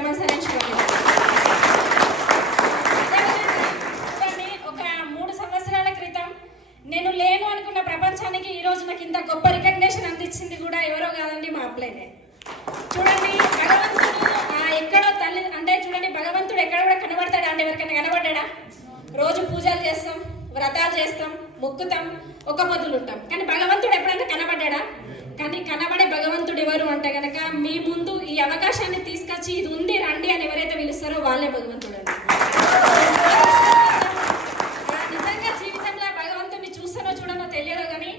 కట్టమని సరించుకోండి. ఒక 3 సంవత్సరాల క్రితం నేను లేను అనుకున్న ప్రపంచానికి ఈ రోజు నాకు ఇంత గొప్ప రికగ్నిషన్ అందించింది కూడా ఎవరో కాదండి, మా అప్లైనే. చూడండి, భగవంతుడు ఎక్కడో తల్లి అంటే చూడండి, భగవంతుడు ఎక్కడ కూడా కనబడతాడా అంటే ఎవరికైనా కనబడ్డా? రోజు పూజలు చేస్తాం, వ్రతాలు చేస్తాం, మొక్కుతాం, ఒక పొద్దులు ఉంటాం, కానీ భగవంతుడు ఎప్పుడైనా కనబడ్డా? కానీ కనబడే భగవంతుడు ఎవరు అంటే కనుక మీ ముందు ఈ అవకాశాన్ని తీసుకొచ్చి ఇది ఉంది రండి అని ఎవరైతే పిలుస్తారో వాళ్ళే భగవంతుడు అండి. నిజంగా జీవితంలో భగవంతుడిని చూస్తానో చూడనో తెలియదు, కానీ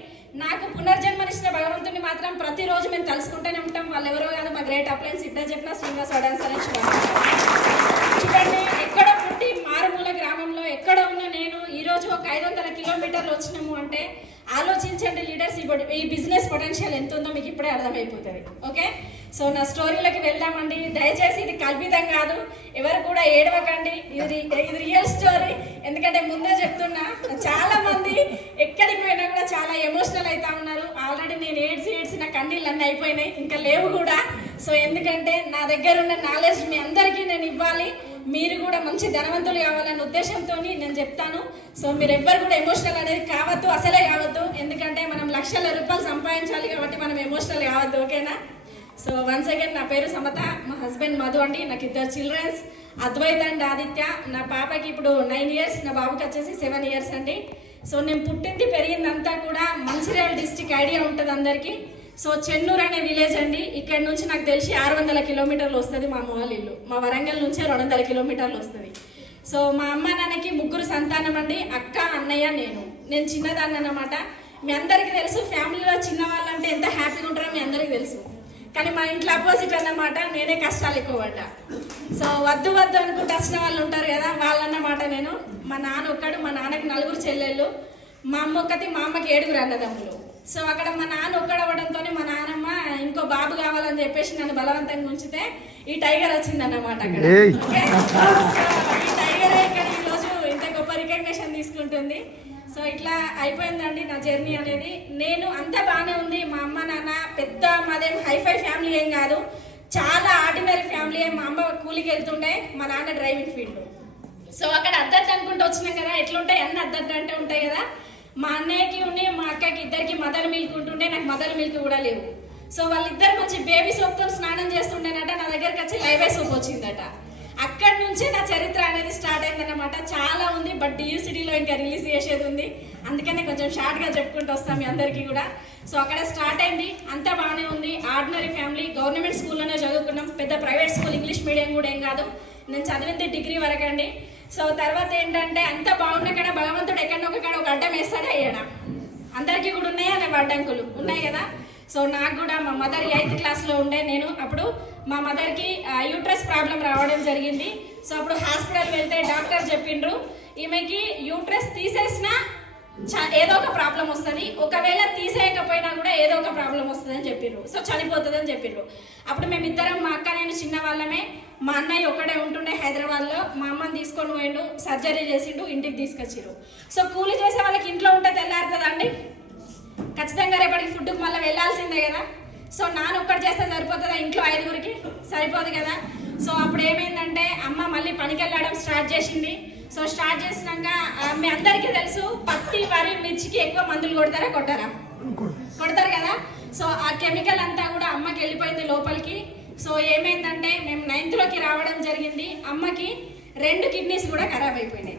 నాకు పునర్జన్మనిచ్చిన భగవంతుడిని మాత్రం ప్రతిరోజు మేము తలుసుకుంటూనే ఉంటాం. వాళ్ళు ఎవరో కాదు, మా గ్రేట్ అప్లయన్స్ ఇద్దరు చెప్పిన శ్రీనివాస్ వడాన్సరేష్. చూడండి, ఎక్కడో పుట్టి మారుమూల గ్రామంలో ఎక్కడో ఉన్న నేను ఈరోజు ఒక 500 కిలోమీటర్లు వచ్చినాము అంటే ఆలోచించండి లీడర్స్, ఈ బిజినెస్ పొటెన్షియల్ ఎంత ఉందో మీకు ఇప్పుడే అర్థమైపోతుంది. ఓకే, సో నా స్టోరీలోకి వెళ్దామండి. దయచేసి ఇది కల్పితం కాదు, ఎవరు కూడా ఏడవకండి, ఇది రియల్ స్టోరీ. ఎందుకంటే ముందే చెప్తున్నా, చాలా మంది ఎక్కడికి పోయినా కూడా చాలా ఎమోషనల్ అవుతా ఉన్నారు. ఆల్రెడీ నేను ఏడ్చి నా కన్నీళ్ళు అన్నీ అయిపోయినాయి, ఇంకా లేవు కూడా. సో ఎందుకంటే నా దగ్గర ఉన్న నాలెడ్జ్ మీ అందరికీ నేను ఇవ్వాలి, మీరు కూడా మంచి ధనవంతులు కావాలనే ఉద్దేశంతో నేను చెప్తాను. సో మీరు ఎవ్వరు కూడా ఎమోషనల్ అనేది కావద్దు, అసలే కావద్దు. ఎందుకంటే మనం లక్షల రూపాయలు సంపాదించాలి కాబట్టి మనం ఎమోషనల్ కావద్దు. ఓకేనా? సో వన్స్ అగైన్, నా పేరు సమత, మా హస్బెండ్ మధు అండి, నాకు 2 చిల్డ్రన్స్, అద్వైత్ అండ్ ఆదిత్య. నా పాపకి ఇప్పుడు 9 ఇయర్స్, నా బాబుకి వచ్చేసి 7 ఇయర్స్ అండి. సో నేను పుట్టింది పెరిగిందంతా కూడా మంచిర్యాల డిస్టిక్ ఐడియా ఉంటుంది అందరికీ. సో చెన్నూరు అనే విలేజ్ అండి. ఇక్కడ నుంచి నాకు తెలిసి 600 కిలోమీటర్లు వస్తుంది మా అమ్మ వాళ్ళ ఇల్లు. మా వరంగల్ నుంచే 200 కిలోమీటర్లు వస్తుంది. సో మా అమ్మ నాన్నకి 3 సంతానం అండి, అక్క, అన్నయ్య, నేను చిన్నదాన్ని అన్నమాట. మీ అందరికీ తెలుసు, ఫ్యామిలీలో చిన్నవాళ్ళంటే ఎంత హ్యాపీగా ఉంటారో మీ అందరికీ తెలుసు. కానీ మా ఇంట్లో అపోజిట్ అన్నమాట, నేనే కష్టాలు ఎక్కువ పడ్డా. సో వద్దు అనుకుంటూ వచ్చిన వాళ్ళు ఉంటారు కదా, వాళ్ళన్నమాట నేను. మా నాన్న ఒక్కడు, మా నాన్నకి 4 చెల్లెళ్ళు, మా అమ్మ ఒక్కటి, మా అమ్మకి 7 అన్నదమ్ములు. సో అక్కడ మా నాన్న ఒక్కడవడంతో మా నాన్నమ్మ ఇంకో బాబు కావాలని చెప్పేసి నన్ను బలవంతంగా ఉంచితే ఈ టైగర్ వచ్చిందన్నమాట అక్కడ. ఈ టైగర్ ఇక్కడ ఈరోజు ఇంత గొప్ప రికగ్నిషన్ తీసుకుంటుంది. సో ఇట్లా అయిపోయిందండి నా జర్నీ అనేది. నేను అంతా బాగానే ఉంది. మా అమ్మ నాన్న పెద్ద, మాదేం హైఫై ఫ్యామిలీ ఏం కాదు, చాలా ఆర్డినరీ ఫ్యామిలీ. మా అమ్మ కూలికి వెళ్తుండే, మా నాన్న డ్రైవింగ్ ఫీల్డ్. సో అక్కడ అద్దద్దు అనుకుంటూ వచ్చినాం కదా, ఎట్లుంటాయి అన్ని అద్దద్దు అంటే ఉంటాయి కదా. మా అన్నయ్యకి ఉన్నాయి, మా అక్కకి ఇద్దరికి మదర్ మిల్క్ ఉంటుండే, నాకు మదర్ మిల్క్ కూడా లేవు. సో వాళ్ళిద్దరు మంచి బేబీ సోప్తో స్నానం చేస్తుండేనట, నా దగ్గరికి వచ్చి లైవే సోప్ వచ్చిందట. అక్కడి నుంచే నా చరిత్ర అనేది స్టార్ట్ అయిందన్నమాట. చాలా ఉంది, బట్ DUCDలో ఇంకా రిలీజ్ చేసేది ఉంది, అందుకనే కొంచెం షార్ట్గా చెప్పుకుంటూ వస్తాం మీ అందరికీ కూడా. సో అక్కడ స్టార్ట్ అయింది, అంతా బాగానే ఉంది. ఆర్డినరీ ఫ్యామిలీ, గవర్నమెంట్ స్కూల్లోనే చదువుకున్నాం, పెద్ద ప్రైవేట్ స్కూల్, ఇంగ్లీష్ మీడియం కూడా ఏం కాదు. నేను చదివింది డిగ్రీ వరకు అండి. సో తర్వాత ఏంటంటే అంత బాగున్న కాడ భగవంతుడు ఎక్కడో ఒక అడ్డం వేస్తాడే అయ్యాడా. అందరికీ కూడా ఉన్నాయా లేవు అడ్డంకులు ఉన్నాయి కదా. సో నాకు కూడా మా మదర్ 8th క్లాస్లో ఉండే నేను, అప్పుడు మా మదర్కి యూట్రస్ ప్రాబ్లం రావడం జరిగింది. సో అప్పుడు హాస్పిటల్ వెళ్తే డాక్టర్ చెప్పిండ్రు, ఈమెకి యూట్రస్ తీసేసినా ఏదో ఒక ప్రాబ్లం వస్తుంది, ఒకవేళ తీసేయకపోయినా కూడా ఏదో ఒక ప్రాబ్లం వస్తుంది అని చెప్పిర్రు. సో చనిపోతుంది అని చెప్పిర్రు. అప్పుడు మేమిద్దరం, మా అక్క నేను చిన్న వాళ్ళమే, మా అన్నయ్య ఒక్కడే ఉంటుండే హైదరాబాద్లో. మా అమ్మని తీసుకొని పోయిండు, సర్జరీ చేసిండు, ఇంటికి తీసుకొచ్చిర్రు. సో కూలి చేసే వాళ్ళకి ఇంట్లో ఉంటే తెల్లారుతుందా అండి? ఖచ్చితంగా రేపటికి ఫుడ్కి మళ్ళీ వెళ్ళాల్సిందే కదా. సో నాన్న ఒక్కటి చేస్తే సరిపోతుందా? ఇంట్లో 5గురికి సరిపోదు కదా. సో అప్పుడు ఏమైందంటే అమ్మ మళ్ళీ పనికి వెళ్ళడం స్టార్ట్ చేసింది. సో స్టార్ట్ చేసినాక మీ అందరికీ తెలుసు, పత్తి, వరి, మిర్చికి ఎక్కువ మందులు కొడతారు కదా. సో ఆ కెమికల్ అంతా కూడా అమ్మకి వెళ్ళిపోయింది లోపలికి. సో ఏమైందంటే మేము 9th రావడం జరిగింది, అమ్మకి 2 కిడ్నీస్ కూడా ఖరాబ్ అయిపోయినాయి.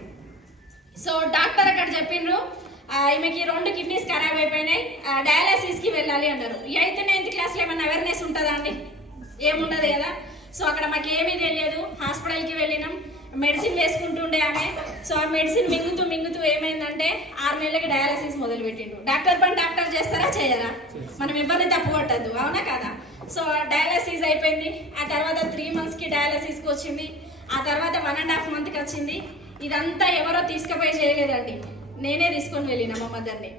సో డాక్టర్ అక్కడ చెప్పిండ్రు, ఈమెకి 2 కిడ్నీస్ ఖరాబ్ అయిపోయినాయి, డయాలసిస్కి వెళ్ళాలి అన్నారు. 8th 9th క్లాస్లో ఏమైనా అవేర్నెస్ ఉంటుందా అండి? ఏముండదు కదా. సో అక్కడ మాకు ఏమీ తెలియదు. హాస్పిటల్కి వెళ్ళినాం, మెడిసిన్ వేసుకుంటుండే ఆమె. సో ఆ మెడిసిన్ మింగుతూ ఏమైందంటే 6 నెలలకి డయాలసిస్ మొదలు పెట్టిండు. డాక్టర్ పని డాక్టర్ చేస్తారా చేయరా? మనం ఎవరిని తప్పు కొట్టద్దు, అవునా కదా. సో డయాలసిస్ అయిపోయింది. ఆ తర్వాత 3 monthsకి డయాలసిస్కి వచ్చింది. ఆ తర్వాత 1.5 monthకి వచ్చింది. ఇదంతా ఎవరో తీసుకుపోయి చేయలేదండి, నేనే తీసుకొని వెళ్ళిన మా మదర్ని.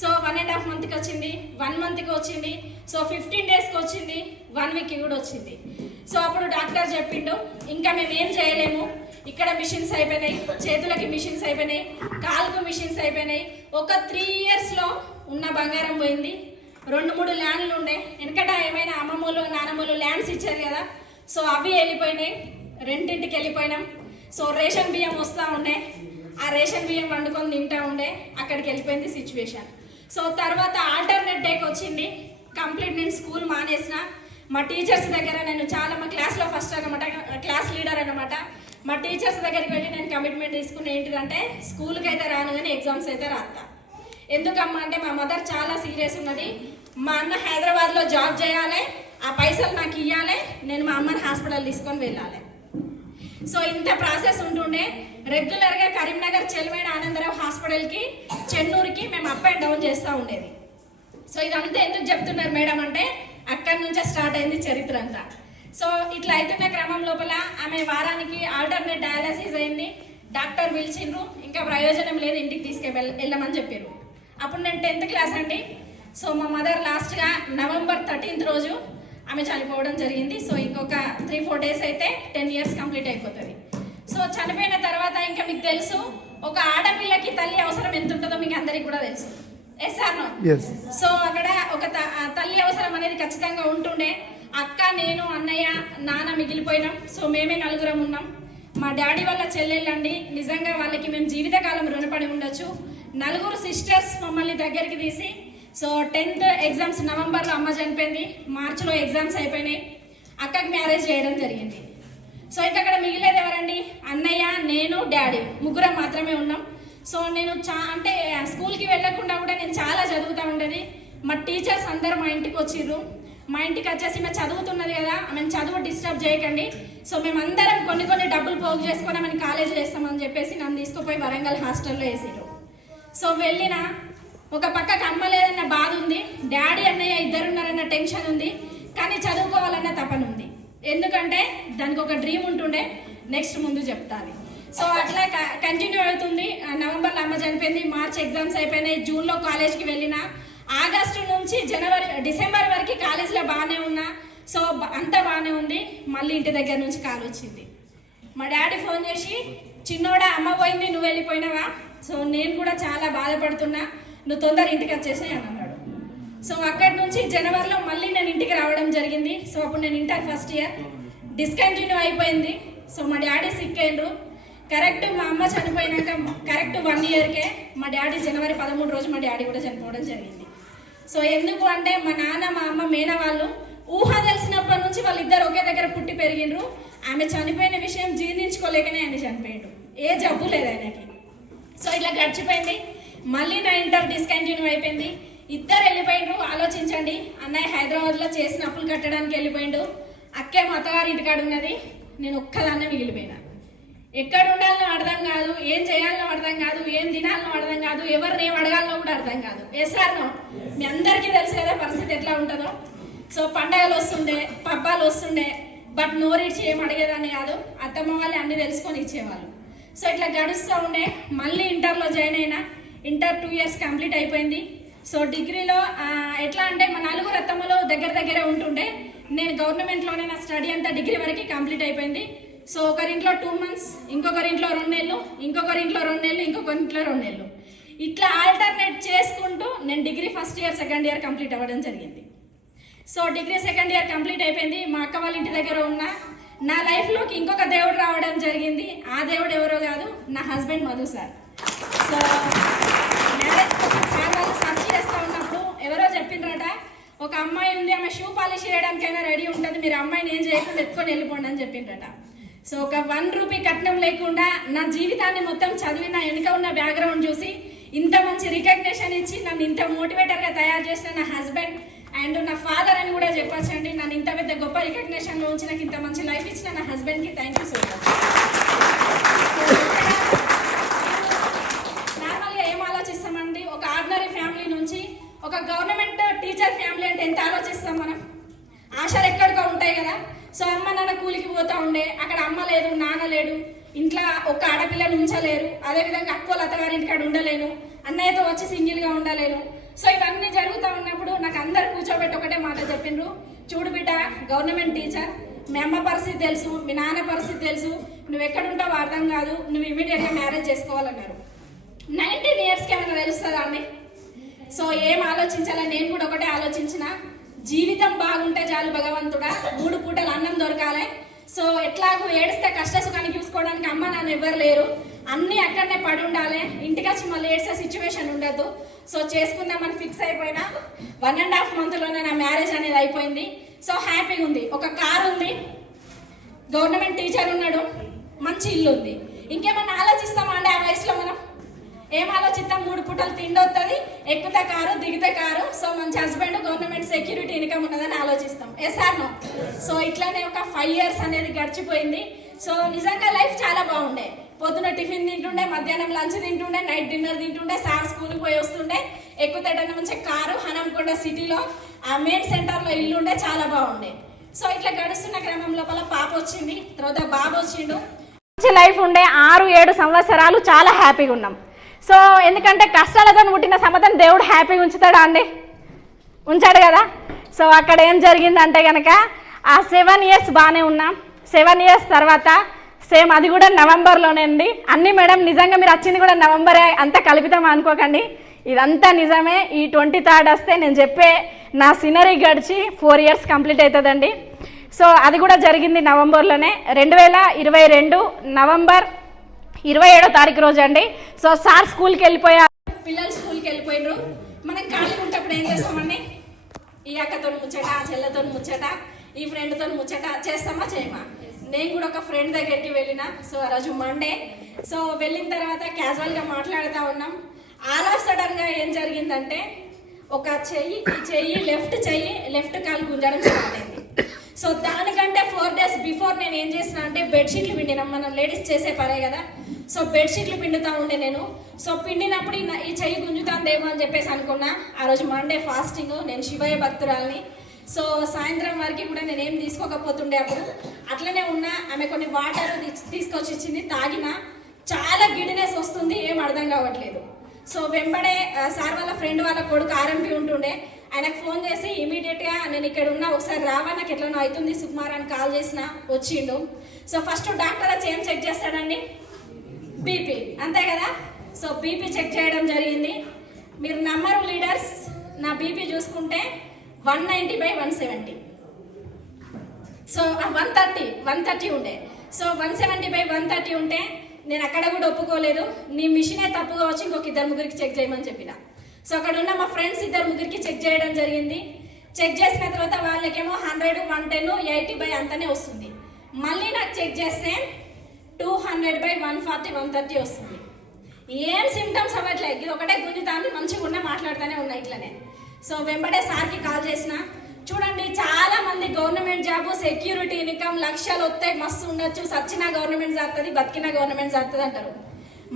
సో 1.5 monthకి వచ్చింది, 1 monthకి వచ్చింది, సో 15 daysకి వచ్చింది, 1 weekకి కూడా వచ్చింది. సో అప్పుడు డాక్టర్ చెప్పిండు, ఇంకా మేము ఏం చేయలేము, ఇక్కడ మిషన్స్ అయిపోయినాయి, చేతులకి మిషన్స్ అయిపోయినాయి, కాలుకు మిషన్స్ అయిపోయినాయి. ఒక 3 yearsలో ఉన్న బంగారం పోయింది. 2-3 ల్యాండ్లు ఉండే, వెనకట ఏమైనా అమ్మమ్మలు నానమ్మలు ల్యాండ్స్ ఇచ్చారు కదా. సో అవి వెళ్ళిపోయినాయి, రెండింటికి వెళ్ళిపోయినాం. సో రేషన్ బియ్యం వస్తూ ఉండే, ఆ రేషన్ బియ్యం వండుకొని తింటూ ఉండే, అక్కడికి వెళ్ళిపోయింది సిచ్యువేషన్. సో తర్వాత ఆల్టర్నేట్ డేకి వచ్చింది, కంప్లీట్ నేను స్కూల్ మానేసిన. మా టీచర్స్ దగ్గర నేను చాలా, మా క్లాస్లో ఫస్ట్ అనమాట, క్లాస్ లీడర్ అనమాట. మా టీచర్స్ దగ్గరికి వెళ్ళి నేను కమిట్మెంట్ తీసుకుని ఏంటిదంటే స్కూల్కి అయితే రాను కానీ ఎగ్జామ్స్ అయితే రాస్తా. ఎందుకమ్మా అంటే మా మదర్ చాలా సీరియస్ ఉన్నది. మా అన్న హైదరాబాద్లో జాబ్ చేయాలి, ఆ పైసలు నాకు ఇవ్వాలి, నేను మా అమ్మని హాస్పిటల్ తీసుకొని వెళ్ళాలి. సో ఇంత ప్రాసెస్ ఉంటుండే. రెగ్యులర్గా కరీంనగర్ చెల్మేడ్ ఆనందరావు హాస్పిటల్కి, చెన్నూరుకి మేము అప్ అండ్ డౌన్ చేస్తూ ఉండేది. సో ఇదంతా ఎందుకు చెప్తున్నారు మేడం అంటే అక్కడి నుంచే స్టార్ట్ అయింది చరిత్ర అంతా. సో ఇట్లా అవుతున్న క్రమం లోపల ఆమె వారానికి ఆల్టర్నేట్ డయాలసిస్ అయింది. డాక్టర్ పిలిచిండ్రు, ఇంకా ప్రయోజనం లేదు, ఇంటికి వెళ్ళమని చెప్పారు. అప్పుడు నేను 10th క్లాస్ అండి. సో మా మదర్ లాస్ట్గా November 13th రోజు ఆమె చనిపోవడం జరిగింది. సో ఇంకొక 3-4 days అయితే 10 years కంప్లీట్ అయిపోతుంది. సో చనిపోయిన తర్వాత ఇంకా మీకు తెలుసు, ఒక ఆడపిల్లకి తల్లి అవసరం ఎంత ఉంటుందో మీకు అందరికీ కూడా తెలుసు. Yes are no? సో అక్కడ ఒక తల్లి అవసరం అనేది ఖచ్చితంగా ఉంటుండే. అక్క, నేను, అన్నయ్య, నాన్న మిగిలిపోయినాం. సో మేమే 4 ఉన్నాం. మా డాడీ వాళ్ళ చెల్లెళ్ళండి, నిజంగా వాళ్ళకి మేము జీవితకాలం రుణపడి ఉండొచ్చు. 4 సిస్టర్స్ మమ్మల్ని దగ్గరికి తీసి, సో 10th ఎగ్జామ్స్ నవంబర్లో అమ్మ చనిపోయింది, మార్చిలో ఎగ్జామ్స్ అయిపోయినాయి, అక్కకి మ్యారేజ్ చేయడం జరిగింది. సో ఇంకా అక్కడ మిగిలేదు ఎవరండి? అన్నయ్య, నేను, డాడీ, 3 మాత్రమే ఉన్నాం. సో నేను అంటే స్కూల్కి వెళ్ళకుండా కూడా నేను చాలా చదువుతూ ఉండేది. మా టీచర్స్ అందరూ మా ఇంటికి వచ్చిర్రు. మా ఇంటికి వచ్చేసి మేము చదువుతున్నది కదా, ఆమెను చదువు డిస్టర్బ్ చేయకండి, సో మేమందరం కొన్ని డబ్బులు పోగు చేసుకొని ఆమెను కాలేజీలో వేస్తామని చెప్పేసి నన్ను తీసుకుపోయి వరంగల్ హాస్టల్లో వేసారు. సో వెళ్ళిన ఒక పక్కకు అమ్మ లేదన్న బాధ ఉంది, డాడీ అన్నయ్య ఇద్దరున్నారన్న టెన్షన్ ఉంది, కానీ చదువుకోవాలన్న తపన ఉంది. ఎందుకంటే దానికి ఒక డ్రీమ్ ఉంటుండే, నెక్స్ట్ ముందు చెప్తాను. సో అట్లా కంటిన్యూ అవుతుంది. నవంబర్లో అమ్మ చనిపోయింది, మార్చ్ ఎగ్జామ్స్ అయిపోయినాయి, జూన్లో కాలేజ్కి వెళ్ళిన, ఆగస్టు నుంచి డిసెంబర్ వరకు కాలేజీలో బాగానే ఉన్నా. సో అంతా బాగానే ఉంది. మళ్ళీ ఇంటి దగ్గర నుంచి కాల్ వచ్చింది. మా డాడీ ఫోన్ చేసి, చిన్నోడా అమ్మ పోయింది, నువ్వు వెళ్ళిపోయినావా? సో నేను కూడా చాలా బాధపడుతున్నా, నువ్వు తొందర ఇంటికి వచ్చేసాయి అని అన్నాడు. సో అక్కడి నుంచి జనవరిలో మళ్ళీ నేను ఇంటికి రావడం జరిగింది. సో అప్పుడు నేను ఇంటర్ ఫస్ట్ ఇయర్, డిస్కంటిన్యూ అయిపోయింది. సో మా డాడీ సిక్ అయ్యిండ్రు. కరెక్ట్ మా అమ్మ చనిపోయినాక కరెక్ట్ 1 yearకే మా డాడీ జనవరి 13 రోజు మా డాడీ కూడా చనిపోవడం జరిగింది. సో ఎందుకు అంటే మా నాన్న, మా అమ్మ, మేన వాళ్ళు ఊహ తెలిసినప్పటి నుంచి వాళ్ళిద్దరు ఒకే దగ్గర పుట్టి పెరిగిండ్రు. ఆమె చనిపోయిన విషయం జీర్ణించుకోలేకనే ఆయన చనిపోయిండు, ఏ జబ్బు లేదు ఆయనకి. సో ఇట్లా గడిచిపోయింది. మళ్ళీ నా ఇంటర్ డిస్కంటిన్యూ అయిపోయింది. ఇద్దరు వెళ్ళిపోయిండ్రు. ఆలోచించండి, అన్నయ్య హైదరాబాద్లో చేసిన అప్పులు కట్టడానికి వెళ్ళిపోయిండు, అక్కే మా అత్తగారి ఇంటికాడ ఉన్నది, నేను ఒక్కదాన్నే మిగిలిపోయినా. ఎక్కడ ఉండాలనో అర్థం కాదు, ఏం చేయాలనో అర్థం కాదు, ఏం తినాలనో అర్థం కాదు, ఎవరిని ఏం అడగాలనో కూడా అర్థం కాదు. ఎస్ఆర్నో? మీ అందరికీ తెలుసు కదా పరిస్థితి ఎట్లా ఉంటుందో. సో పండగలు వస్తుండే, పబ్బాలు వస్తుండే, బట్ నోరిచ్చి ఏం అడిగేదాన్ని కాదు, అత్తమ్మ వాళ్ళు అన్నీ తెలుసుకొని ఇచ్చేవాళ్ళు. సో ఇట్లా గడుస్తూ ఉండే. మళ్ళీ ఇంటర్లో జాయిన్ అయినా, ఇంటర్ 2 years కంప్లీట్ అయిపోయింది. సో డిగ్రీలో ఎట్లా అంటే మా 4 అత్తమ్మలు దగ్గరే ఉంటుండే. నేను గవర్నమెంట్లోనే నా స్టడీ అంతా డిగ్రీ వరకు కంప్లీట్ అయిపోయింది. సో ఒకరింట్లో 2 months, ఇంకొకరింట్లో 2 నెలలు, ఇంకొకరింట్లో 2 నెలలు, ఇంకొకరింట్లో 2 నెలలు, ఇట్లా ఆల్టర్నేట్ చేసుకుంటూ నేను degree first year, second year complete అవ్వడం జరిగింది. So degree second year complete అయిపోయింది. మా అక్క వాళ్ళ ఇంటి దగ్గర ఉన్న నా లైఫ్లోకి ఇంకొక దేవుడు రావడం జరిగింది. ఆ దేవుడు ఎవరో కాదు, నా husband Madhu sir. So marriage కోసం సార్ వాళ్ళు సర్చ్ చేస్తూ ఉన్నప్పుడు ఎవరో చెప్పిండ్రట, ఒక అమ్మాయి ఉంది, ఆమె షూ పాలిష్ చేయడానికైనా రెడీ ఉంటుంది, మీరు అమ్మాయిని ఏం చేయకుండా ఎత్తుకొని వెళ్ళిపోండి అని చెప్పిండ్రట. సో ఒక 1 రూపీ కట్నం లేకుండా నా జీవితాన్ని మొత్తం చదివి నా వెనుక ఉన్న బ్యాక్గ్రౌండ్ చూసి ఇంత మంచి రికగ్నిషన్ ఇచ్చి నన్ను ఇంత మోటివేటర్గా తయారు చేసిన నా హస్బెండ్ అండ్ నా ఫాదర్ అని కూడా చెప్పొచ్చండి. నన్ను ఇంత పెద్ద గొప్ప రికగ్నిషన్లో ఉంచి నాకు ఇంత మంచి లైఫ్ ఇచ్చిన నా హస్బెండ్కి థ్యాంక్ యూ సో మచ్. నార్మల్గా ఏం ఆలోచిస్తామండి, ఒక ఆర్డినరీ ఫ్యామిలీ నుంచి ఒక గవర్నమెంట్ టీచర్ ఫ్యామిలీ అంటే ఎంత ఆలోచిస్తాం మనం. ఆశలు ఎక్కడికో ఉంటాయి కదా. సో అమ్మ నాన్న కూలికి పోతూ ఉండే, అక్కడ అమ్మ లేదు, నాన్న లేడు, ఇంట్లో ఒక ఆడపిల్లని ఉంచలేరు, అదేవిధంగా అక్కోళ్ళ అత్తగారింటికాడ ఉండలేను, అన్నయ్యతో వచ్చి సింగిల్గా ఉండలేను. సో ఇవన్నీ జరుగుతూ ఉన్నప్పుడు నాకు అందరు కూర్చోబెట్టి ఒకటే మాట చెప్పిండ్రు, చూడు బిడ్డ, గవర్నమెంట్ టీచర్, మీ అమ్మ పరిస్థితి తెలుసు, మీ నాన్న పరిస్థితి తెలుసు, నువ్వు ఎక్కడుంటావో అర్థం కాదు, నువ్వు ఇమీడియట్గా మ్యారేజ్ చేసుకోవాలన్నారు. 19 yearsకి ఏమైనా తెలుస్తుందా అండి? సో ఏం ఆలోచించాలని నేను కూడా ఒకటే ఆలోచించిన, జీవితం బాగుంటే చాలు భగవంతుడా, 3 పూటలు అన్నం దొరకాలి. సో ఎట్లాగూ ఏడిస్తే కష్ట సుఖాన్ని చూసుకోవడానికి అమ్మ నాన్న ఎవ్వరు లేరు, అన్నీ అక్కడనే పడి ఉండాలి, ఇంటికి వచ్చి మళ్ళీ ఏడ్చే సిచ్యువేషన్ ఉండద్దు. సో చేసుకుందామని ఫిక్స్ అయిపోయినా 1.5 monthలోనే నా మ్యారేజ్ అనేది అయిపోయింది. సో హ్యాపీగా ఉంది. ఒక కారు ఉంది, గవర్నమెంట్ టీచర్ ఉన్నాడు, మంచి ఇల్లు ఉంది. ఇంకేమన్నా ఆలోచిస్తామా అండి ఆ వయసులో? మనం ఏం ఆలోచిస్తాం? 3 పూటలు తిండి వస్తుంది, ఎక్కితే కారు దిగితే కారు. సో మంచి హస్బెండ్, గవర్నమెంట్ సెక్యూరిటీ ఇన్కమ్ ఉన్నదని ఆలోచిస్తాం. SR no? సో ఇట్లానే ఒక 5 years అనేది గడిచిపోయింది. సో నిజంగా లైఫ్ చాలా బాగుండే. పొద్దున టిఫిన్ తింటుండే, మధ్యాహ్నం లంచ్ తింటుండే, నైట్ డిన్నర్ తింటుండే, సార్ స్కూల్కి పోయి వస్తుండే, ఎక్కుతేటన్న మంచిగా కారు, హనంకొండ సిటీలో ఆ మెయిన్ సెంటర్లో ఇల్లు ఉండే, చాలా బాగుండే. సో ఇట్లా గడుస్తున్న క్రమం లోపల పాప వచ్చింది, తర్వాత బాబు వచ్చిండు. మంచి లైఫ్ ఉండే 6-7 సంవత్సరాలు చాలా హ్యాపీగా ఉన్నాం. సో ఎందుకంటే కష్టాలతో పుట్టిన సమతను దేవుడు హ్యాపీగా ఉంచుతాడా అండి? ఉంచాడు కదా. సో అక్కడ ఏం జరిగిందంటే కనుక ఆ 7 years బాగానే ఉన్నాం. 7 years తర్వాత సేమ్ అది కూడా నవంబర్లోనే అండి. అన్నీ మేడం నిజంగా మీరు వచ్చింది కూడా నవంబరే, అంతా కలుపుతాం అనుకోకండి, ఇదంతా నిజమే. ఈ 23rd వస్తే నేను చెప్పే నా సినరీ గడిచి 4 years కంప్లీట్ అవుతుందండి. సో అది కూడా జరిగింది నవంబర్లోనే. 2022 నవంబర్ 27వ తారీఖు రోజు అండి. సో సార్ స్కూల్కి వెళ్ళిపోయారు, పిల్లలు స్కూల్కి వెళ్ళిపోయినారు. మనం ఖాళీగా ఉంటప్పుడు ఏం చేస్తామండి? ఈ అక్కతో ముచ్చట, ఆ చెల్లెతో ముచ్చట, ఈ ఫ్రెండ్తో ముచ్చట చేస్తామా చేయమా? నేను కూడా ఒక ఫ్రెండ్ దగ్గరికి వెళ్ళిన. సో ఆ రోజు మండే. సో వెళ్ళిన తర్వాత క్యాజువల్గా మాట్లాడుతూ ఉన్నాం. ఆల్ ఆఫ్ సడన్గా ఏం జరిగిందంటే ఒక చెయ్యి లెఫ్ట్ కాలు గుంజడం స్టార్ట్ అయింది. సో దానికంటే 4 days బిఫోర్ నేను ఏం చేసిన అంటే బెడ్షీట్లు పిండినాం. మనం లేడీస్ చేసే పనే కదా. సో బెడ్షీట్లు పిండుతూ ఉండే నేను. సో పిండినప్పుడు ఈ చెయ్యి గుంజుతాందేమో అని చెప్పేసి అనుకున్నా. ఆ రోజు మండే ఫాస్టింగ్, నేను శివయ్య భక్తురాల్ని. సో సాయంత్రం వరకు కూడా నేనేం తీసుకోకపోతుండే అప్పుడు. అట్లనే ఉన్నా. ఆమె కొన్ని వాటర్ తీసుకొచ్చి ఇచ్చింది, తాగిన. చాలా గిడినెస్ వస్తుంది, ఏం అర్థం కావట్లేదు. సో వెంబడే సార్ వాళ్ళ ఫ్రెండ్ వాళ్ళ కొడుకు ఆర్ఎంపీ ఉంటుండే, ఆయనకు ఫోన్ చేసి ఇమీడియట్గా నేను ఇక్కడ ఉన్నా, ఒకసారి రావా, నాకు ఎట్లనో అవుతుంది సుకుమార్ అని కాల్ చేసిన. వచ్చిండు. సో ఫస్ట్ డాక్టర్ వచ్చి ఏం చెక్ చేస్తాడండి? బీపీ, అంతే కదా. సో బీపీ చెక్ చేయడం జరిగింది. మీరు నమ్మరు లీడర్స్, నా బీపీ చూసుకుంటే 190/170. సో 130 ఉండే. సో 170/130 ఉంటే నేను అక్కడ కూడా ఒప్పుకోలేదు. నీ మిషనే తప్పుగా వచ్చి ఇంకొక 2-3 చెక్ చేయమని చెప్పిన. సో అక్కడ ఉన్న మా ఫ్రెండ్స్ 2-3 చెక్ చేయడం జరిగింది. చెక్ చేసిన తర్వాత వాళ్ళకేమో 100, 110, 80 అంతనే వస్తుంది. మళ్ళీ నాకు చెక్ చేస్తే 200/140, 130 వస్తుంది. ఏం సిమ్టమ్స్ అవ్వట్లేదు, ఇది ఒకటే గుంజుతాంది, మంచిగా ఉన్న మాట్లాడుతూనే ఉన్నా ఇట్లనే. సో వెంబడే సార్కి కాల్ చేసిన. చూడండి, చాలా మంది గవర్నమెంట్ జాబు, సెక్యూరిటీ ఇన్కమ్, లక్షలు వస్తాయి, మస్తు ఉండొచ్చు, సచ్చినా గవర్నమెంట్ చేస్తుంది, బతికినా గవర్నమెంట్ చేస్తుంది అంటారు.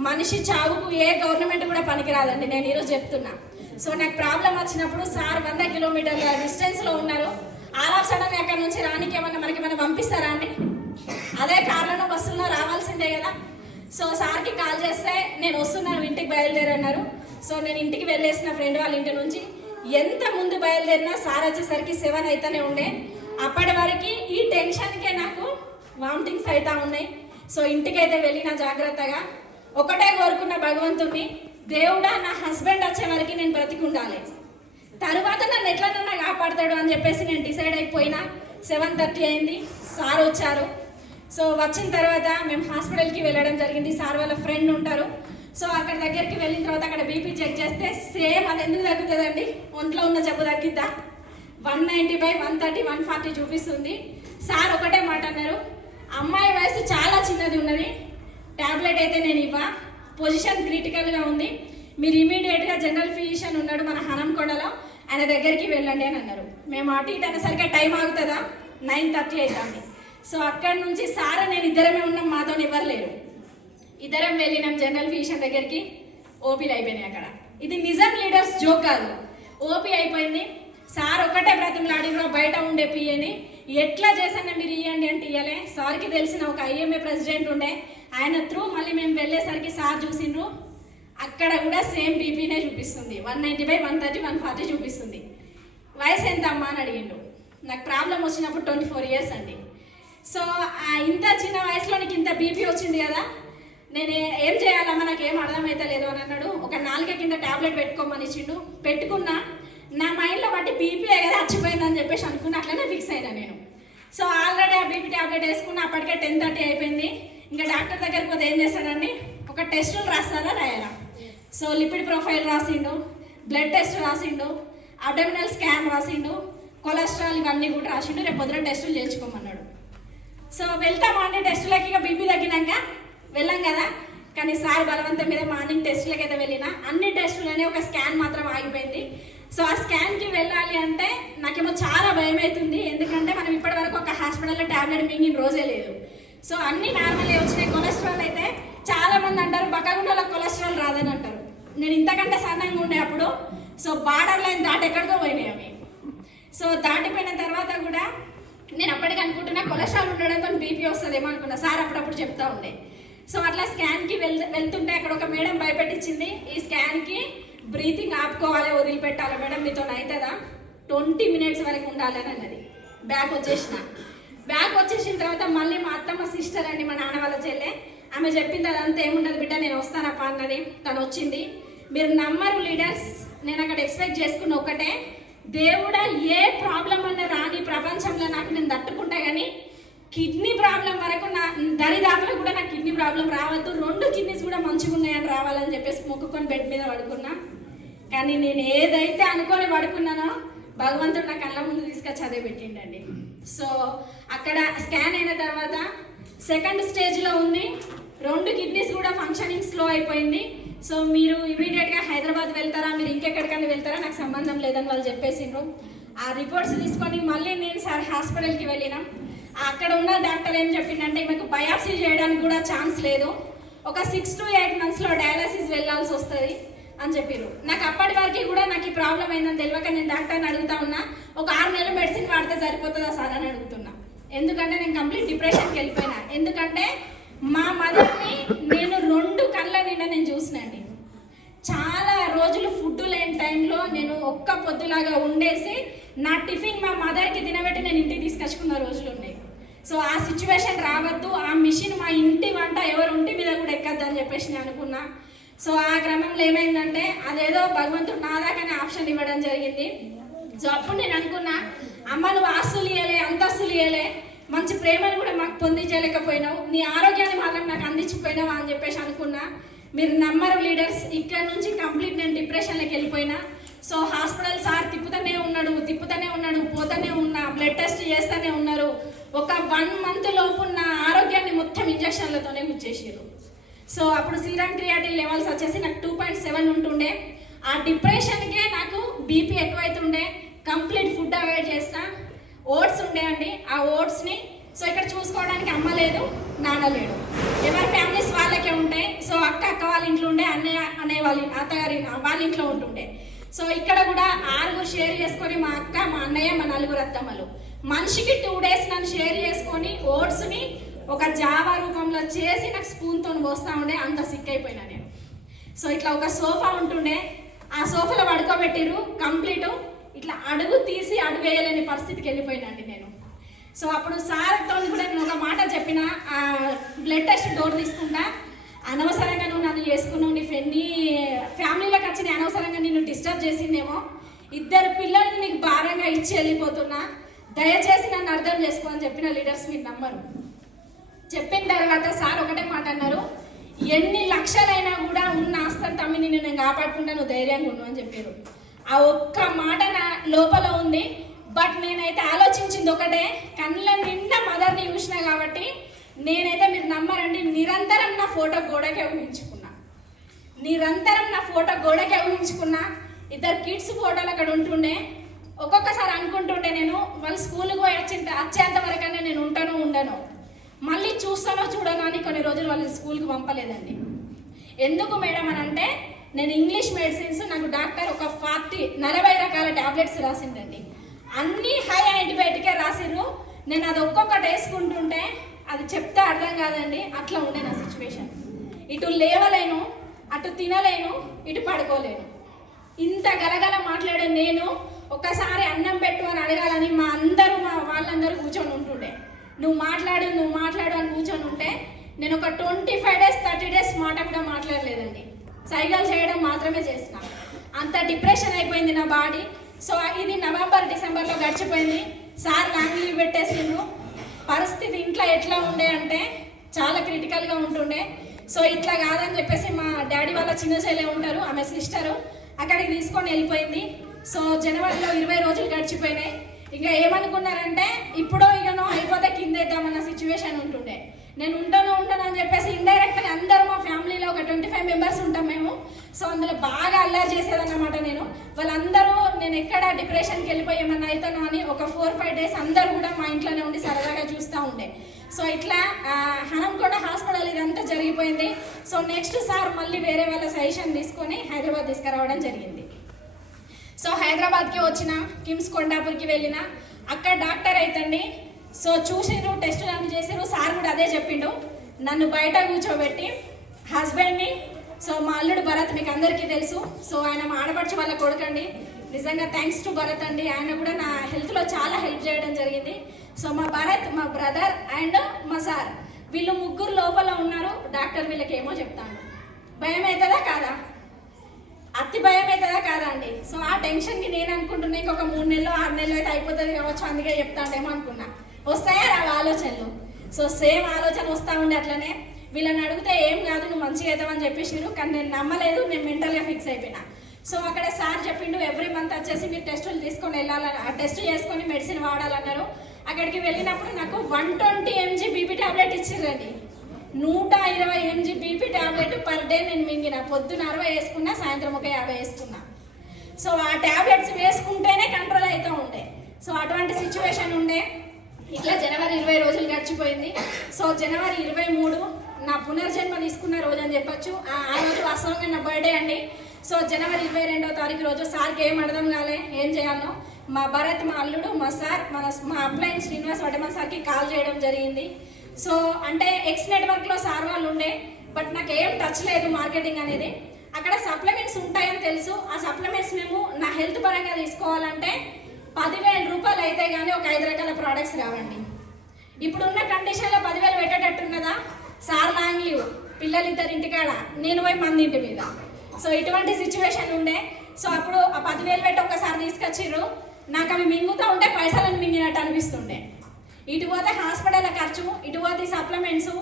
మనిషి చావుకు ఏ గవర్నమెంట్ కూడా పనికిరాదండి, నేను ఈరోజు చెప్తున్నా. సో నాకు ప్రాబ్లం వచ్చినప్పుడు సార్ 100 kilometerల డిస్టెన్స్లో ఉన్నారు. ఆల్ ఆఫ్ సడన్ అక్కడ నుంచి రానికి మనకి పంపిస్తారా అండి? అదే కార్లను బస్సుల్లో రావాల్సిందే కదా. సో సార్కి కాల్ చేస్తే నేను వస్తున్నాను, ఇంటికి బయలుదేరన్నారు. సో నేను ఇంటికి వెళ్ళేసిన ఫ్రెండ్ వాళ్ళ ఇంటి నుంచి. ఎంత ముందు బయలుదేరినా సార్ వచ్చేసరికి 7 అయితేనే ఉండే. అప్పటి వరకు ఈ టెన్షన్కే నాకు వామిటింగ్స్ అవుతా ఉన్నాయి. సో ఇంటికైతే వెళ్ళిన జాగ్రత్తగా. ఒకటే కోరుకున్న భగవంతుడిని, దేవుడా నా హస్బెండ్ వచ్చే వరకు నేను బ్రతికి ఉండాలి, తరువాత నన్ను ఎట్లనన్నా కాపాడతాడు అని చెప్పేసి నేను డిసైడ్ అయిపోయినా. 7:30 అయింది, సార్ వచ్చారు. సో వచ్చిన తర్వాత మేము హాస్పిటల్కి వెళ్ళడం జరిగింది. సార్ వాళ్ళ ఫ్రెండ్ ఉంటారు. సో అక్కడ దగ్గరికి వెళ్ళిన తర్వాత అక్కడ బీపీ చెక్ చేస్తే సేమ్ అది ఎందుకు తగ్గుతుందండి? ఒంట్లో ఉన్న జబ్బు తగ్గిద్దా? 190/130, 140 చూపిస్తుంది. సార్ ఒకటే మాట అన్నారు, అమ్మాయి వయసు చాలా చిన్నది ఉన్నది, ట్యాబ్లెట్ అయితే నేను ఇవ్వ, పొజిషన్ క్రిటికల్గా ఉంది, మీరు ఇమీడియట్గా జనరల్ ఫిజిషియన్ ఉన్నాడు మన హనంకొండలో, ఆయన దగ్గరికి వెళ్ళండి అని అన్నారు. మేము అటు ఇటు అనేసరికి టైం ఆగుతుందా? 9:30 అవుతుంది. సో అక్కడి నుంచి సార్ నేను ఇద్దరమే ఉన్నాం, మాతో ఎవరు లేరు. ఇద్దరం వెళ్ళినాం జనరల్ ఫిజిషియన్ దగ్గరికి. ఓపీలు అయిపోయినాయి అక్కడ. ఇది నిజం లీడర్స్, జోక్ కాదు. ఓపీ అయిపోయింది. సార్ ఒకటే బ్రతిమలాడినో బయట ఉండే పియ్యని ఎట్లా చేసానా మీరు ఇవ్వండి అంటే ఇవ్వలే. సార్కి తెలిసిన ఒక ఐఎంఏ ప్రెసిడెంట్ ఉండే, ఆయన త్రూ మళ్ళీ మేము వెళ్ళేసరికి సార్ చూసిండ్రు. అక్కడ కూడా సేమ్ బీపీనే చూపిస్తుంది, 190/130, 140 చూపిస్తుంది. వయసు ఎంత అమ్మా అని అడిగిండు. నాకు ప్రాబ్లం వచ్చినప్పుడు 24 years అండి. సో ఇంత చిన్న వయసులో నీకు ఇంత బీపీ వచ్చింది కదా, నేను ఏం చేయాలమ్మా, నాకు ఏం అర్థమైతే లేదు అని అన్నాడు. ఒక 4 కింద ట్యాబ్లెట్ పెట్టుకోమని ఇచ్చిండు. పెట్టుకున్నా. నా మైండ్లో బట్టి బీపీ కదా చచ్చిపోయిందని చెప్పేసి అనుకుని అట్లనే ఫిక్స్ అయినా నేను. సో ఆల్రెడీ ఆ బీపీ ట్యాబ్లెట్ వేసుకున్న అప్పటికే 10:30 అయిపోయింది. ఇంకా డాక్టర్ దగ్గరికి పోతే ఏం చేస్తాడండి, ఒక టెస్టులు రాస్తారా రాయరా. సో లిపిడ్ ప్రొఫైల్ రాసిండు, బ్లడ్ టెస్ట్ రాసిండు, అబ్డమినల్ స్కాన్ రాసిండు, కొలెస్ట్రాల్ ఇవన్నీ కూడా రాసిండు. రేపు పొద్దున టెస్టులు చేయించుకోమన్నాడు. సో వెళ్తామండి టెస్టులకి, ఇక బీపీ తగ్గినాక వెళ్ళాం కదా. కానీ సార్ బలవంతం మీద మార్నింగ్ టెస్టులకి అయితే వెళ్ళిన అన్ని టెస్టులనే ఒక స్కాన్ మాత్రం ఆగిపోయింది. సో ఆ స్కాన్కి వెళ్ళాలి అంటే నాకేమో చాలా భయం అవుతుంది. ఎందుకంటే మనం ఇప్పటివరకు ఒక హాస్పిటల్లో ట్యాబ్లెట్ మింగిన రోజే లేదు. సో అన్ని నార్మల్గా వచ్చినాయి. కొలెస్ట్రాల్ అయితే చాలా మంది అంటారు బక్కగుండలో కొలెస్ట్రాల్ రాదని అంటారు. నేను ఇంతకంటే సన్నంగా ఉండే అప్పుడు సో బార్డర్ లైన్ దాటి ఎక్కడికో పోయినాయి అవి. సో దాటిపోయిన తర్వాత కూడా నేను అప్పటికి అనుకుంటున్నా కొలెస్ట్రాల్ ఉండడంతో బీపీ వస్తుందేమో అనుకున్నా. సార్ అప్పుడప్పుడు చెప్తా ఉండే. సో అట్లా స్కాన్కి వెళ్తుంటే అక్కడ ఒక మేడం భయపెట్టించింది, ఈ స్కాన్కి బ్రీతింగ్ ఆపుకోవాలి, వదిలిపెట్టాలి మేడం, మీతో అవుతుందా, 20 మినిట్స్ వరకు ఉండాలి అని అన్నది. బ్యాక్ వచ్చేసిన తర్వాత మళ్ళీ మా అత్తమ్మ సిస్టర్ అండి, మా నాన్న వాళ్ళ చెల్లె, ఆమె చెప్పింది అదంతా ఏముండదు బిడ్డ, నేను వస్తానప్ప అన్నది. తను వచ్చింది. మీరు నమ్మరు లీడర్స్, నేను అక్కడ ఎక్స్పెక్ట్ చేసుకున్న ఒకటే, దేవుడా ఏ ప్రాబ్లం అన్నా రాని ప్రపంచంలో నాకు నేను తట్టుకుంటా, కానీ కిడ్నీ ప్రాబ్లం వరకు నా దరిదాపులో కూడా నాకు కిడ్నీ ప్రాబ్లం రావద్దు, 2 కిడ్నీస్ కూడా మంచిగా ఉన్నాయని రావాలని చెప్పేసి మొక్కుకొని బెడ్ మీద పడుకున్నా. కానీ నేను ఏదైతే అనుకొని పడుకున్నానో భగవంతుడు నా కళ్ళ ముందు తీసుకొచ్చి అదే పెట్టిండండి. సో అక్కడ స్కాన్ అయిన తర్వాత 2nd స్టేజ్లో ఉంది, 2 కిడ్నీస్ కూడా ఫంక్షనింగ్ స్లో అయిపోయింది. సో మీరు ఇమీడియట్గా హైదరాబాద్ వెళ్తారా, మీరు ఇంకెక్కడికైనా వెళ్తారా, నాకు సంబంధం లేదని వాళ్ళు చెప్పేసిండ్రు. ఆ రిపోర్ట్స్ తీసుకొని మళ్ళీ నేను సార్ హాస్పిటల్కి వెళ్ళినాం. అక్కడ ఉన్న డాక్టర్ ఏం చెప్పిందంటే మీకు బయాప్సీ చేయడానికి కూడా ఛాన్స్ లేదు, ఒక 6 to 8 monthsలో డయాలసిస్ వెళ్ళాల్సి వస్తుంది అని చెప్పారు. నాకు అప్పటి వరకు కూడా నాకు ఈ ప్రాబ్లం ఏందని తెలియక నేను డాక్టర్ని అడుగుతా ఉన్నా, ఒక 6 నెలలు మెడిసిన్ వాడితే సరిపోతుందా సార్ అని అడుగుతున్నా. ఎందుకంటే నేను కంప్లీట్ డిప్రెషన్కి వెళ్ళిపోయినా. ఎందుకంటే మా మదర్ని నేను 2 కళ్ళ నిండా నేను చూసినండి. చాలా రోజులు ఫుడ్ లేని టైంలో నేను ఒక్క పొద్దులాగా ఉండేసి నా టిఫిన్ మా మదర్కి తినబెట్టి నేను ఇంటికి తీసుకొచ్చుకున్న రోజులు ఉన్నాయి. సో ఆ సిచ్యువేషన్ రావద్దు, ఆ మిషన్ మా ఇంటి వంట ఎవరు ఇంటి మీద కూడా ఎక్కద్దు అని చెప్పేసి నేను అనుకున్నా. సో ఆ క్రమంలో ఏమైందంటే అదేదో భగవంతుడు నా దాకానే ఆప్షన్ ఇవ్వడం జరిగింది. సో అప్పుడు నేను అనుకున్నా, అమ్మ నువ్వు ఆస్తులు ఇయ్యలే, అంతస్తులు ఇయ్యలే, మంచి ప్రేమను కూడా మాకు పొందించలేకపోయినావు, నీ ఆరోగ్యాన్ని మాత్రం నాకు అందించిపోయినావా అని చెప్పేసి అనుకున్నా. మీరు నమ్మరు లీడర్స్, ఇక్కడ నుంచి కంప్లీట్ నేను డిప్రెషన్లోకి వెళ్ళిపోయినా. సో హాస్పిటల్ సార్ తిప్పుతూనే ఉన్నాడు, పోతూనే ఉన్నా, బ్లడ్ టెస్ట్ చేస్తూనే ఉన్నారు. ఒక 1 month లోపు నా ఆరోగ్యాన్ని మొత్తం ఇంజక్షన్లతోనే ఇచ్చేసారు. సో అప్పుడు సీరం క్రియాటిన్ లెవెల్స్ వచ్చేసి నాకు 2.7 ఉంటుండే. ఆ డిప్రెషన్కే నాకు బీపీ ఎక్కువైతుండే. కంప్లీట్ ఫుడ్ అవాయిడ్ చేసిన. ఓట్స్ ఉండే అండి, ఆ ఓట్స్ని సో ఇక్కడ చూసుకోవడానికి అమ్మ లేదు, నాన్న లేడు, ఎవరి ఫ్యామిలీస్ వాళ్ళకే ఉంటాయి. సో అక్క వాళ్ళ ఇంట్లో ఉండే, అన్నయ్య వాళ్ళ అత్తగారి వాళ్ళ ఇంట్లో ఉంటుండే. సో ఇక్కడ కూడా 6 షేర్ చేసుకొని మా అక్క, మా అన్నయ్య, మా 4 అత్తమ్మలు మనిషికి 2 days నన్ను షేర్ చేసుకొని ఓట్స్ని ఒక జావా రూపంలో చేసి నాకు స్పూన్తో పోస్తూ ఉండే. అంత సిక్ అయిపోయినా నేను. సో ఇట్లా ఒక సోఫా ఉంటుండే, ఆ సోఫాలో పడుకోబెట్టిరు. కంప్లీట్ ఇట్లా అడుగు తీసి అడుగు వేయలేని పరిస్థితికి వెళ్ళిపోయినండి నేను. సో అప్పుడు సార్తో కూడా నేను ఒక మాట చెప్పిన, బ్లడ్ టెస్ట్ డోర్ తీసుకుంటా, అనవసరంగా నువ్వు నన్ను చేసుకున్నావు, నీ ఫ్యామిలీలోకి వచ్చి అనవసరంగా నిన్ను డిస్టర్బ్ చేసిందేమో, 2 పిల్లల్ని నీకు భారంగా ఇచ్చి వెళ్ళిపోతున్నా, దయచేసి నన్ను అర్థం చేసుకో అని చెప్పిన లీడర్స్ మీరు నమ్మరు. చెప్పిన తర్వాత సార్ ఒకటే మాట అన్నారు, ఎన్ని లక్షలైనా కూడా ఉన్న ఆస్తం తమ్మిని నేను కాపాడుకుంటా, నువ్వు ధైర్యంగా ఉన్నావు అని చెప్పారు. ఆ ఒక్క మాట నా లోపల ఉంది. బట్ నేనైతే ఆలోచించింది ఒకటే, కళ్ళ నిండా మదర్ని చూసినా కాబట్టి నేనైతే మీరు నమ్మరండి, నిరంతరం నా ఫోటో గోడకే ఊహించుకున్నా. 2 కిడ్స్ ఫోటోలు అక్కడ ఉంటుండే. ఒక్కొక్కసారి అనుకుంటుండే నేను, వాళ్ళు స్కూల్కి పోయి వచ్చేంత వరకనే నేను ఉండను, మళ్ళీ చూస్తానో చూడను అని కొన్ని రోజులు వాళ్ళు స్కూల్కి పంపలేదండి. ఎందుకు మేడం అని అంటే, నేను ఇంగ్లీష్ మెడిసిన్స్, నాకు డాక్టర్ ఒక 40 రకాల ట్యాబ్లెట్స్ రాసిందండి. అన్నీ హై యాంటీబయాటికే రాసిర్రు. నేను అది ఒక్కొక్కటి వేసుకుంటుంటే అది చెప్తే అర్థం కాదండి, అట్లా ఉండే నా సిచ్యువేషన్. ఇటు లేవలేను, అటు తినలేను, ఇటు పడుకోలేను. ఇంత గలగల మాట్లాడే నేను ఒక్కసారి అన్నం పెట్టు అని అడగాలని మా వాళ్ళందరూ కూర్చొని ఉంటుండే. నువ్వు మాట్లాడు అని కూర్చొని ఉంటే నేను ఒక 25 days 30 days మాట కూడా మాట్లాడలేదండి. సైకిల్ చేయడం మాత్రమే చేసిన. అంత డిప్రెషన్ అయిపోయింది నా బాడీ. సో ఇది నవంబర్ డిసెంబర్లో గడిచిపోయింది. సార్ లాంగ్ లీవ్ పెట్టేసిండ్రు. పరిస్థితి ఇంట్లో ఎట్లా ఉండే అంటే చాలా క్రిటికల్గా ఉంటుండే. సో ఇట్లా కాదని చెప్పేసి మా డాడీ వాళ్ళ చిన్న చెల్లె ఉంటారు, ఆమె సిస్టరు, అక్కడికి తీసుకొని వెళ్ళిపోయింది. సో జనవరిలో 20 రోజులు గడిచిపోయినాయి. ఇంకా ఏమనుకున్నారంటే ఇప్పుడు ఇక నువ్వు అయిపోతే కిందేద్దామన్న సిచ్యువేషన్ ఉంటుండే. నేను ఉంటాను అని చెప్పేసి ఇండైరెక్ట్గా అందరూ మా ఫ్యామిలీలో ఒక 25 మెంబర్స్ ఉంటాం మేము. సో అందులో బాగా అల్లరి చేసేదన్నమాట నేను. వాళ్ళందరూ నేను ఎక్కడ డిప్రెషన్కి వెళ్ళిపోయి ఏమన్నా అవుతాను అని ఒక 4-5 డేస్ అందరూ కూడా మా ఇంట్లోనే ఉండి సరదాగా చూస్తూ ఉండే. సో ఇట్లా హనంకొండ హాస్పిటల్ ఇదంతా జరిగిపోయింది. సో నెక్స్ట్ సార్ మళ్ళీ వేరే వాళ్ళ సజెషన్ తీసుకొని హైదరాబాద్ తీసుకురావడం జరిగింది. సో హైదరాబాద్కి వచ్చిన, కిమ్స్ కొండాపూర్కి వెళ్ళిన, అక్కడ డాక్టర్ అయితండి. సో చూసిరు, టెస్టులు అన్ని చేసిరు. సార్ కూడా అదే చెప్పిండు, నన్ను బయట కూర్చోబెట్టి హస్బెండ్ని, సో మా అల్లుడు భరత్ మీకు అందరికీ తెలుసు. సో ఆయన మా ఆడపడుచు వాళ్ళ కొడుకండి. నిజంగా థ్యాంక్స్ టు భరత్ అండి, ఆయన కూడా నా హెల్త్లో చాలా హెల్ప్ చేయడం జరిగింది. సో మా భరత్, మా బ్రదర్ అండ్ మా సార్, వీళ్ళు ముగ్గురు లోపల ఉన్నారు. డాక్టర్ వీళ్ళకి ఏమో చెప్తాను. భయం అవుతుందా కాదా? అతి భయం అవుతుందా కాదా అండి? సో ఆ టెన్షన్కి నేను అనుకుంటున్నా ఇంకొక 3 నెలలు 6 నెలలు అయితే అయిపోతుంది కావచ్చు, అందుకే చెప్తాడేమో అనుకున్నా. వస్తాయా రావు ఆలోచనలు? సో సేమ్ ఆలోచన వస్తూ ఉండే. అట్లనే వీళ్ళని అడిగితే ఏం కాదు, నువ్వు మంచిగా అవుతావని చెప్పేసిరు. కానీ నేను నమ్మలేదు, నేను మెంటల్గా ఫిక్స్ అయిపోయినా. సో అక్కడ సార్ చెప్పిండు, ఎవ్రీ మంత్ వచ్చేసి మీరు టెస్టులు తీసుకొని వెళ్ళాలని, ఆ టెస్ట్ చేసుకొని మెడిసిన్ వాడాలన్నారు. అక్కడికి వెళ్ళినప్పుడు నాకు 120 mg బీపీ టాబ్లెట్ ఇచ్చిర్రండి. 120 mg BP tablet per day నేను మింగిన. పొద్దున 60 వేసుకున్నా, సాయంత్రం ఒక 50 వేసుకున్నా. సో ఆ టాబ్లెట్స్ వేసుకుంటేనే కంట్రోల్ అవుతూ ఉండే. సో అటువంటి సిచ్యువేషన్ ఉండే. ఇట్లా జనవరి 20 రోజులు గడిచిపోయింది. సో జనవరి 23 నా పునర్జన్మ తీసుకున్న రోజు అని చెప్పొచ్చు. ఆ రోజు వాస్తవంగా నా బర్త్డే అండి. సో జనవరి 22వ తారీఖు రోజు సార్కి ఏం అర్థం కాలే, ఏం చేయాలో. మా భరత్, మా అల్లుడు, మా సార్, మా అప్లైన్ శ్రీనివాస్ వడ్డమన్ సార్కి కాల్ చేయడం జరిగింది. సో అంటే ఎక్స్ నెట్వర్క్లో సార్ వాళ్ళు ఉండే, బట్ నాకు ఏం టచ్ లేదు మార్కెటింగ్ అనేది. అక్కడ సప్లిమెంట్స్ ఉంటాయని తెలుసు. ఆ సప్లిమెంట్స్ మేము నా హెల్త్ పరంగా తీసుకోవాలంటే 10,000 రూపాయలు అయితే కానీ ఒక 5 రకాల ప్రోడక్ట్స్ రావండి. ఇప్పుడున్న కండిషన్లో 10,000 పెట్టేటట్టున్నదా? సార్ లాంగ్ లీవ్, పిల్లలు 2 ఇంటికాడ, నేను పోయి మంది ఇంటి మీద. సో ఇటువంటి సిచ్యువేషన్ ఉండే. సో అప్పుడు ఆ 10,000 పెట్టి ఒక్కసారి తీసుకొచ్చిర్రు. నాకు అవి మింగుతూ ఉంటే పైసలను మింగినట్టు అనిపిస్తుండే. ఇటు పోతే హాస్పిటల్ ఖర్చు, ఇటు పోతే సప్లిమెంట్స్,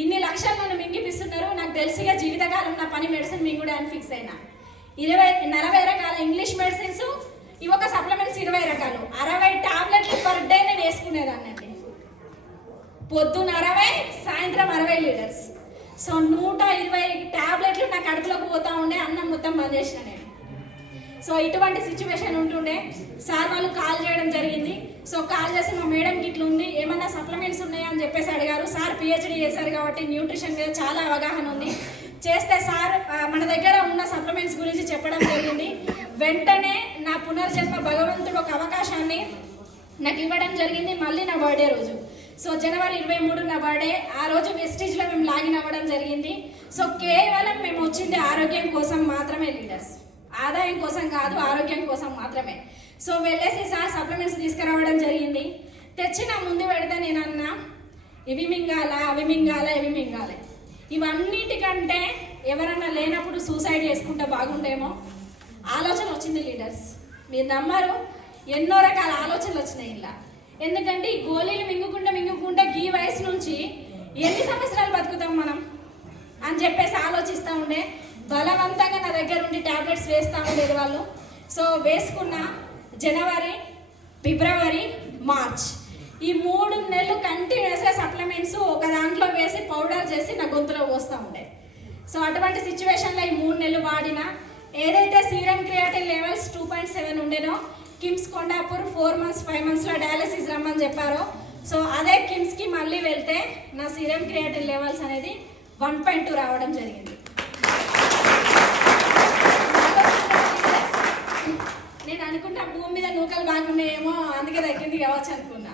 ఇన్ని లక్షలు నన్ను మింగిపిస్తున్నారు. నాకు తెలిసిగా జీవితకాలం నా పని మెడిసిన్ మింగుడే అని ఫిక్స్ అయినా. 40 రకాల ఇంగ్లీష్ మెడిసిన్స్, ఇవి ఒక సప్లిమెంట్స్ 20 రకాలు, 60 టాబ్లెట్లు పర్ డే నేను వేసుకునేదాన్ని అండి. పొద్దున్న 60, సాయంత్రం 60 లీటర్స్. సో 120 టాబ్లెట్లు నా కడుపులోకి పోతా ఉండే. అన్నం మొత్తం బంద్ చేసిన నేను. సో ఇటువంటి సిచ్యువేషన్ ఉంటుండే. సార్ వాళ్ళు కాల్ చేయడం జరిగింది. సో కాల్ చేసి మా మేడంకి ఇట్లా ఉంది, ఏమన్నా సప్లిమెంట్స్ ఉన్నాయా అని చెప్పేసి అడిగారు. సార్ PhD చేశారు కాబట్టి న్యూట్రిషన్ మీద చాలా అవగాహన ఉంది. చేస్తే సార్ మన దగ్గర ఉన్న సప్లిమెంట్స్ గురించి చెప్పడం జరిగింది. వెంటనే నా పునర్జన్మ భగవంతుడు ఒక అవకాశాన్ని నాకు ఇవ్వడం జరిగింది. మళ్ళీ నా బర్త్డే రోజు, సో జనవరి 23 నా బర్త్డే. ఆ రోజు వెస్టీజ్లో మేము లాగిన్ అవ్వడం జరిగింది. సో కేవలం మేము వచ్చింది ఆరోగ్యం కోసం మాత్రమే లీడర్స్, ఆదాయం కోసం కాదు, ఆరోగ్యం కోసం మాత్రమే. సో వెళ్ళేసి సార్ సప్లిమెంట్స్ తీసుకురావడం జరిగింది. తెచ్చి నా ముందు పెడితే నేను అన్నా, ఇవి మింగాల, అవి మింగాల, ఇవి మింగాలి. ఇవన్నిటికంటే ఎవరన్నా లేనప్పుడు సూసైడ్ చేసుకుంటే బాగుండేమో ఆలోచన వచ్చింది లీడర్స్. మీరు నమ్మరు, ఎన్నో రకాల ఆలోచనలు వచ్చినాయి ఇలా. ఎందుకంటే ఈ గోళీలు మింగుకుంటే ఈ వయసు నుంచి ఎన్ని సంవత్సరాలు బతుకుతాం మనం అని చెప్పేసి ఆలోచిస్తూ ఉండే. బలవంతంగా నా దగ్గర ఉండి ట్యాబ్లెట్స్ వేస్తూ ఉండేది వాళ్ళు. సో వేసుకున్న జనవరి, ఫిబ్రవరి, మార్చ్ ఈ 3 నెలలు కంటిన్యూస్గా సప్లిమెంట్స్ ఒక దాంట్లో వేసి పౌడర్ చేసి నా గొంతులో పోస్తూ ఉండే. సో అటువంటి సిచ్యువేషన్లో ఈ 3 నెలలు వాడిన ఏదైతే సీరం క్రియాటిన్ లెవెల్స్ 2.7 ఉండేనో, కిమ్స్ కొండాపూర్ 4 months 5 monthsలో డయాలసిస్ రమ్మని చెప్పారో, సో అదే కిమ్స్కి మళ్ళీ వెళ్తే నా సీరం క్రియాటిన్ లెవెల్స్ అనేది 1.2 రావడం జరిగింది. నేను అనుకున్నా భూమి మీద నూకలు బాగున్నాయేమో అందుకే తగ్గింది కావచ్చు అనుకున్నా.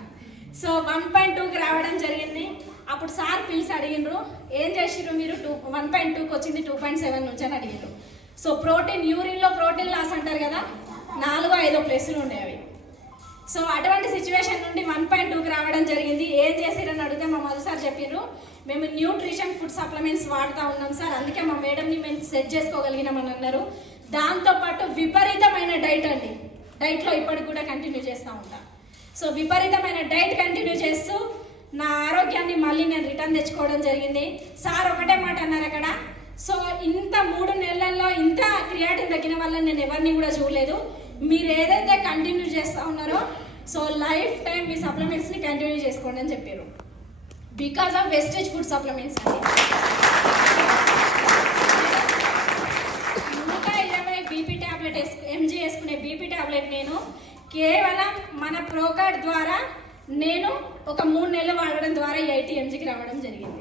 సో 1.2కి రావడం జరిగింది. అప్పుడు సార్ పిలిచి అడిగినారు, ఏం చేసిర్రు మీరు 1.2కి వచ్చింది 2.7 నుంచి అని అడిగారు. సో ప్రోటీన్, యూరిన్లో ప్రోటీన్ లాస్ అంటారు కదా, 4-5 ప్లేసులు ఉండేవి. సో అటువంటి సిచ్యువేషన్ నుండి 1.2కి రావడం జరిగింది. ఏం చేసిరని అడిగితే మా మధు సార్ చెప్పారు, మేము న్యూట్రిషన్ ఫుడ్ సప్లిమెంట్స్ వాడుతూ ఉన్నాం సార్, అందుకే మా మేడంని మేము సెట్ చేసుకోగలిగినామని అన్నారు. దాంతోపాటు విపరీతమైన డైట్ అండి, డైట్లో ఇప్పటికి కూడా కంటిన్యూ చేస్తూ ఉంటాను. సో విపరీతమైన డైట్ కంటిన్యూ చేస్తూ నా ఆరోగ్యాన్ని మళ్ళీ నేను రిటర్న్ తెచ్చుకోవడం జరిగింది. సార్ ఒకటే మాట అన్నారు అక్కడ, సో ఇంత 3 నెలల్లో ఇంత క్రియాటిన్ తగ్గిన వల్ల నేను ఎవరిని కూడా చూడలేదు. మీరు ఏదైతే కంటిన్యూ చేస్తూ ఉన్నారో సో లైఫ్ టైం మీ సప్లిమెంట్స్ని కంటిన్యూ చేసుకోండి అని చెప్పారు. Because of wastage food supplements అండి. 120 బీపీ ట్యాబ్లెట్ ఎంజీ వేసుకునే బీపీ ట్యాబ్లెట్ నేను కేవలం మన ప్రోకార్డ్ ద్వారా నేను ఒక 3 నెలలు వాడడం ద్వారా 80 ఎంజీకి రావడం జరిగింది,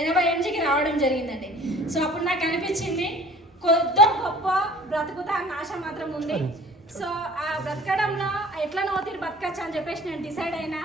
80 ఎంజీకి రావడం జరిగిందండి. సో అప్పుడు నాకు అనిపించింది కొద్దో గొప్ప బ్రతుకుతా అన్న ఆశ మాత్రం ఉంది. సో ఆ బ్రతకడంలో ఎట్లా నోతిరి బతకచ్చు అని చెప్పేసి నేను డిసైడ్ అయినా.